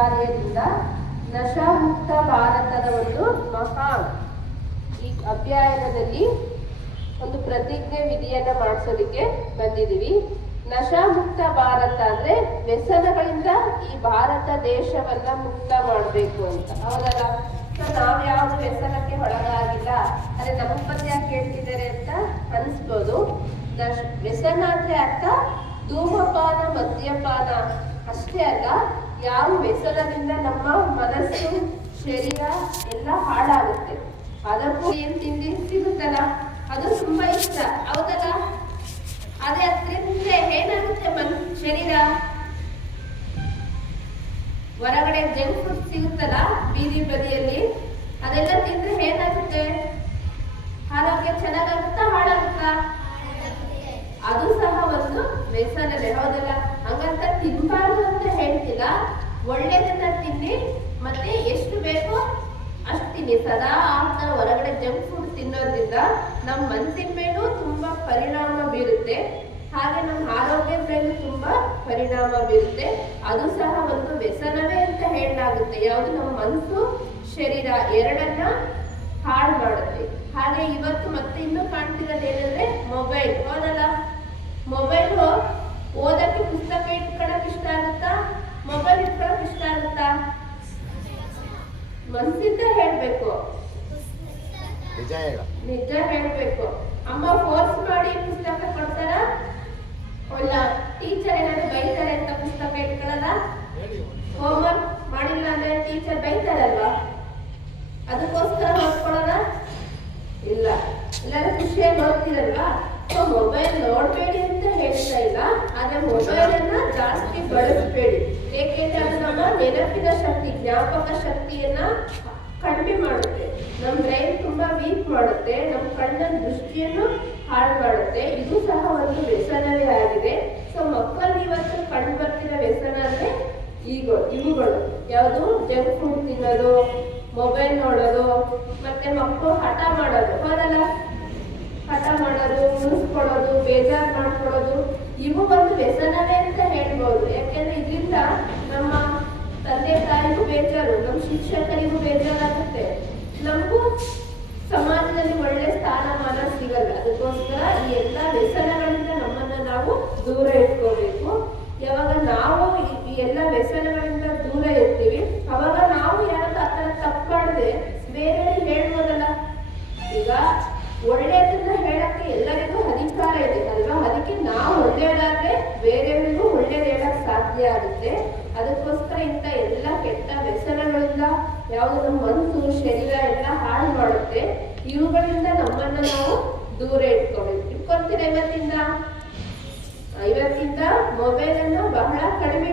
ವಿದ್ಯಾಲಯದಿಂದ ನಶಾಮುಕ್ತ ಭಾರತದ ಒಂದು ಮಹಾನ್ ಈ ಅಭಿಯಾನದಲ್ಲಿ ಒಂದು ಪ್ರತಿಜ್ಞೆ ವಿಧಿಯನ್ನ ಮಾಡಿಸೋದಕ್ಕೆ ಬಂದಿದ್ದೀವಿ. ನಶಾಮುಕ್ತ ಭಾರತ ಅಂದ್ರೆ ವ್ಯಸನಗಳಿಂದ ಈ ಭಾರತ ದೇಶವನ್ನ ಮುಕ್ತ ಮಾಡಬೇಕು ಅಂತ. ಹೌದಲ್ಲ? ನಾವ್ ಯಾವ್ದು ವ್ಯಸನಕ್ಕೆ ಒಳಗಾಗಿಲ್ಲ, ಅದೇ ನಮ್ಮ ಬಗ್ಗೆ ಯಾಕೆ ಹೇಳ್ತಿದ್ದಾರೆ ಅಂತ ಅನ್ಸ್ಬೋದು. ವ್ಯಸನ ಅಂದ್ರೆ ಅರ್ಥ ಧೂಮಪಾನ, ಮದ್ಯಪಾನ ಅಷ್ಟೇ ಅಲ್ಲ, ಯಾವ ವ್ಯಸನದಿಂದ ನಮ್ಮ ಮನಸ್ಸು, ಶರೀರ ಎಲ್ಲ ಹಾಳಾಗುತ್ತೆ. ಅದಕ್ಕೂ ಏನ್ ತಿಂಡಿ ಸಿಗುತ್ತಲ್ಲ ಅದು ತುಂಬಾ ಇಷ್ಟ, ಹೌದಲ್ಲ? ಅದೇ ಅದರಿಂದ ಏನಾಗುತ್ತೆ ಶರೀರ, ಹೊರಗಡೆ ಜಂಕ್ ಫುಡ್ ಸಿಗುತ್ತಲ್ಲ ಬೀದಿ ಬದಿಯಲ್ಲಿ, ಅದೆಲ್ಲ ತಿಂದ್ರೆ ಏನಾಗುತ್ತೆ? ಆರೋಗ್ಯ ಚೆನ್ನಾಗಾಗುತ್ತಾ ಹಾಳಾಗುತ್ತಾ? ಅದು ಸಹ ಒಂದು ವ್ಯಸನವೇ, ಹೌದಲ್ಲ? ಹಂಗಂತ ತಿನ್ಬಾರ್ದು ಅಂತ ಹೇಳ್ತಿಲ್ಲ, ಒಳ್ಳೇದನ್ನ ತಿನ್ನಿ, ಮತ್ತೆ ಎಷ್ಟು ಬೇಕೋ ಅಷ್ಟು ತಿನ್ನಿ. ಸದಾ ಅಂತ ಹೊರಗಡೆ ಜಂಕ್ ಫುಡ್ ತಿನ್ನೋದ್ರಿಂದ ನಮ್ಮ ಮನಸ್ಸಿನ ಮೇಲೂ ತುಂಬಾ ಪರಿಣಾಮ ಬೀರುತ್ತೆ, ಹಾಗೆ ನಮ್ಮ ಆರೋಗ್ಯದ ಮೇಲೂ ತುಂಬಾ ಪರಿಣಾಮ ಬೀರುತ್ತೆ. ಅದು ಸಹ ಒಂದು ವ್ಯಸನವೇ ಅಂತ ಹೇಳಲಾಗುತ್ತೆ. ಯಾವುದು? ನಮ್ಮ ಮನಸ್ಸು, ಶರೀರ ಎರಡನ್ನ ಹಾಳು ಮಾಡುತ್ತೆ. ಹಾಗೆ ಇವತ್ತು ಮತ್ತೆ ಇನ್ನೂ ಕಾಣ್ತಿರೋದು ಏನಂದ್ರೆ ಮೊಬೈಲ್, ಹೌದಲ್ಲ? ಮೊಬೈಲ್ ಓದಕ್ಕೆ ಪುಸ್ತಕ ಇಟ್ಕೊಳಕ್ ಇಷ್ಟ ಆಗುತ್ತಾ? ಮೊಬೈಲ್ ಇಟ್ಕೊಳಕ್ ಇಷ್ಟ ಆಗುತ್ತಾ? ಮನಸ್ಸಿಂದ ಹೇಳ್ಬೇಕು, ನಿಜ ಹೇಳ್ಬೇಕು. ಅಮ್ಮ ಫೋರ್ಸ್ ಮಾಡಿ ಪುಸ್ತಕ ಕೊಡ್ತಾರ? ಒಳ್ಳ ಟೀಚರ್ ಏನಾದ್ರು ಬೈತಾರೆ ಅಂತ ಪುಸ್ತಕ ಇಟ್ಕೊಳ್ಳಲ್ಲ? ಹೋಮ್ವರ್ಕ್ ಮಾಡಿಲ್ಲ ಅಂದ್ರೆ ಟೀಚರ್ ಬೈತಾರಲ್ವಾ? ಅದಕ್ಕೋಸ್ಕರ ಓದ್ಕೊಳ್ಳೋಣ ಇಲ್ಲ. ಎಲ್ಲರೂ ಖುಷಿಯಾಗಿ ಓದ್ತಿರಲ್ವಾ? ಮೊಬೈಲ್ ನೋಡ್ಬೇಡಿ ಅಂತ ಹೇಳ್ತಾ ಇಲ್ಲ, ಆದ್ರೆ ಮೊಬೈಲ್ ಅನ್ನ ಜಾಸ್ತಿ ಬಳಸಬೇಡಿ. ಏಕೆಂದ್ರೆ ಅದು ನಮ್ಮ ನೆನಪಿನ ಶಕ್ತಿ, ಜ್ಞಾಪಕ ಶಕ್ತಿಯನ್ನ ಕಡಿಮೆ ಮಾಡುತ್ತೆ, ನಮ್ಮ ಬ್ರೈನ್ ತುಂಬಾ ವೀಕ್ ಮಾಡುತ್ತೆ, ನಮ್ಮ ಕಣ್ಣ ದೃಷ್ಟಿಯನ್ನು ಹಾಳು ಮಾಡುತ್ತೆ. ಇದು ಸಹ ಒಂದು ವ್ಯಸನವೇ ಆಗಿದೆ. ಸೊ ಮಕ್ಕಳಲ್ಲಿ ಇವತ್ತು ಕಂಡು ಬರ್ತಿರೋ ವ್ಯಸನ ಅಂದ್ರೆ ಇವುಗಳು ಯಾವುದು? ಜಂಕ್ ಫುಡ್ ತಿನ್ನೋದು, ಮೊಬೈಲ್ ನೋಡೋದು, ಮತ್ತೆ ಮಕ್ಕಳು ಹಠ ಮಾಡೋದು, ಹೌದಲ್ಲ? ಹಠ ಮಾಡೋದು, ಮುನಿಸ್ಕೊಳ್ಳೋದು, ಬೇಜಾರು ಮಾಡ್ಕೊಳ್ಳೋದು, ಇವು ಒಂದು ವ್ಯಸನವೇ ಅಂತ ಹೇಳ್ಬೋದು. ಯಾಕೆಂದ್ರೆ ಇದರಿಂದ ನಮ್ಮ ತಂದೆ ತಾಯಿಗೂ ಬೇಜಾರು, ನಮ್ಮ ಶಿಕ್ಷಕರಿಗೂ ಬೇಜಾರಾಗುತ್ತೆ, ನಮಗೂ ಸಮಾಜದಲ್ಲಿ ಒಳ್ಳೆ ಸ್ಥಾನಮಾನ ಸಿಗಲ್ಲ. ಅದಕ್ಕೋಸ್ಕರ ಈ ಎಲ್ಲ ವ್ಯಸನಗಳಿಂದ ನಮ್ಮನ್ನ ನಾವು ದೂರ ಇಟ್ಕೋಬೇಕು. ಯಾವಾಗ ನಾವು ಈ ಎಲ್ಲ ವ್ಯಸನಗಳಿಂದ ದೂರ ಇರ್ತೀವಿ, ಅವಾಗ ನಾವು ಯಾರಾದ್ರೂ ಆ ಥರ ತಪ್ಪು ಮಾಡಿದ್ರೆ ಬೇರೆಯವ್ರಿಗೆ ಹೇಳ್ಬೋದಲ್ಲ. ಈಗ ಒಳ್ಳೆಯದನ್ನ ಹೇಳಕ್ಕೆ ಎಲ್ಲರಿಗೂ ಅಧಿಕಾರ ಇದೆ ಅಲ್ವಾ? ಅದಕ್ಕೆ ನಾವು ಒಳ್ಳೆಯದಾದ್ರೆ ಬೇರೆಯವರಿಗೂ ಒಳ್ಳೇದು ಹೇಳಕ್ ಸಾಧ್ಯ ಆಗುತ್ತೆ. ಅದಕ್ಕೋಸ್ಕರ ಇಂಥ ಎಲ್ಲ ಕೆಟ್ಟ ವ್ಯಸನಗಳಿಂದ ಯಾವುದು ನಮ್ಮ ಮನಸ್ಸು, ಶರೀರ ಎಲ್ಲ ಹಾಳು ಮಾಡುತ್ತೆ, ಇವುಗಳಿಂದ ನಮ್ಮನ್ನ ನಾವು ದೂರ ಇಟ್ಕೋಬೇಕು. ಇಟ್ಕೊಂತೀರ ಇವತ್ತಿಂದ ಮೊಬೈಲ್ ಅನ್ನು ಬಹಳ ಕಡಿಮೆ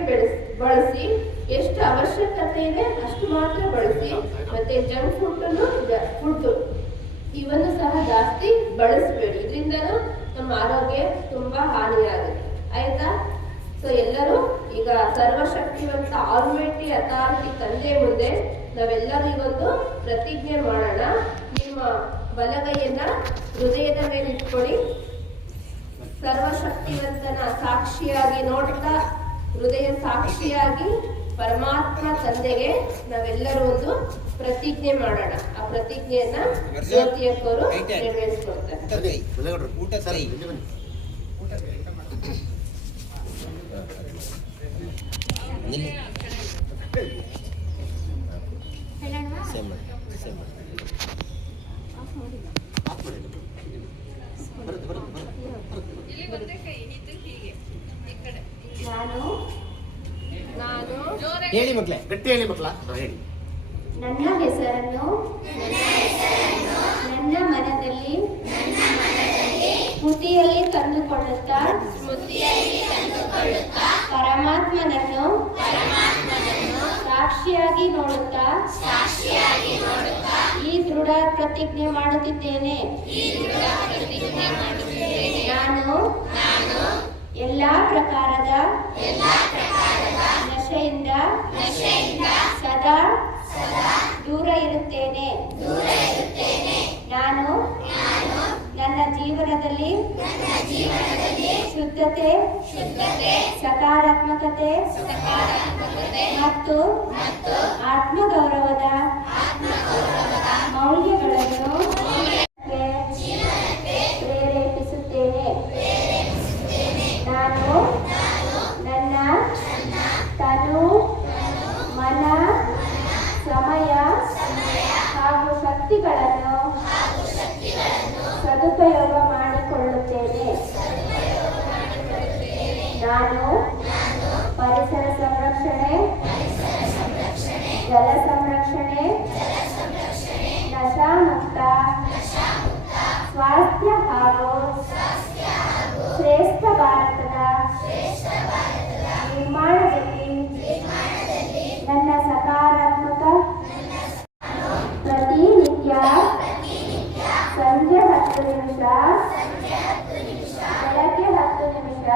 ಬಳಸಿ, ಎಷ್ಟು ಅವಶ್ಯಕತೆ ಇದೆ ಅಷ್ಟು ಮಾತ್ರ ಬಳಸಿ. ಮತ್ತೆ ಜಂಕ್ ಫುಡ್ ಇವನ್ನು ಸಹ ಜಾಸ್ತಿ ಬಳಸಬೇಡಿ, ಇದರಿಂದ ನಮ್ಮ ಆರೋಗ್ಯ ತುಂಬಾ ಹಾನಿಯಾಗುತ್ತೆ. ಆಯ್ತಾ? ಸೊ ಎಲ್ಲರೂ ಈಗ ಸರ್ವಶಕ್ತಿವಂತ ಆಲ್ಮೈಟಿ ಅಥಾರಿಟಿ ತಂದೆ ಮುಂದೆ ನಾವೆಲ್ಲರೂ ಇವತ್ತು ಪ್ರತಿಜ್ಞೆ ಮಾಡೋಣ. ನಿಮ್ಮ ಬಲಗೈಯನ್ನ ಹೃದಯದ ಮೇಲೆ ಇಟ್ಕೊಳ್ಳಿ. ಸರ್ವಶಕ್ತಿವಂತನ ಸಾಕ್ಷಿಯಾಗಿ ನೋಡ್ತಾ, ಹೃದಯ ಸಾಕ್ಷಿಯಾಗಿ ಪರಮಾತ್ಮ ತಂದೆಗೆ ನಾವೆಲ್ಲರೂ ಒಂದು ಪ್ರತಿಜ್ಞೆ ಮಾಡೋಣ. ಆ ಪ್ರತಿಜ್ಞೆಯನ್ನ ಜ್ಯೋತಿಯಕ್ಕವರು ನೆರವೇರಿಸ್ಕೊಡ್ತಾರೆ. ಹೇಳಿ ಮಕ್ಕಳೇ, ಗಟ್ಟಿ ಹೇಳಿ ಮಕ್ಕಳ. ಹೇಳಿ. ನನ್ನ ಹೆಸರನ್ನು ನನ್ನ ಮನದಲ್ಲಿ ಸ್ಮೃತಿಯಲ್ಲಿ ತಂದುಕೊಳ್ಳುತ್ತಾ ಪರಮಾತ್ಮನನ್ನು ಸಾಕ್ಷಿಯಾಗಿ ನೋಡುತ್ತಾ ಈ ದೃಢ ಪ್ರತಿಜ್ಞೆ ಮಾಡುತ್ತಿದ್ದೇನೆ. ನಾನು ಎಲ್ಲಾ ಪ್ರಕಾರದ ನಶೆಯಿಂದ ಸದಾ ದೂರ ಇರುತ್ತೇನೆ. ನಾನು ನನ್ನ ಜೀವನದಲ್ಲಿ ಶುದ್ಧತೆ ಸಕಾರಾತ್ಮಕತೆ ಮತ್ತು ಆತ್ಮಗೌರವದ ಮೌಲ್ಯಗಳನ್ನು ಪ್ರೇರೇಪಿಸುತ್ತೇನೆ. ನಾನು ನನ್ನ ತನು ಮನ ಸಮಯ ಹಾಗೂ ಶಕ್ತಿಗಳನ್ನು ಸದುಪಯೋಗ ಮಾಡಿಕೊಳ್ಳುತ್ತೇನೆ. ನಾನು ಪರಿಸರ ಸಂರಕ್ಷಣೆ, ಜಲ ಸಂರಕ್ಷಣೆ, ನಶಾಮುಕ್ತ, ಸ್ವಾಸ್ಥ್ಯ ಹಾಗೂ ಶ್ರೇಷ್ಠ ಭಾರತದ ನಿರ್ಮಾಣದಲ್ಲಿ ನನ್ನ ಸಕಾರಾತ್ಮಕ ಪ್ರತಿನಿತ್ಯ ಸಂಜೆ 10 ನಿಮಿಷ, ಬೆಳಗ್ಗೆ 10 ನಿಮಿಷ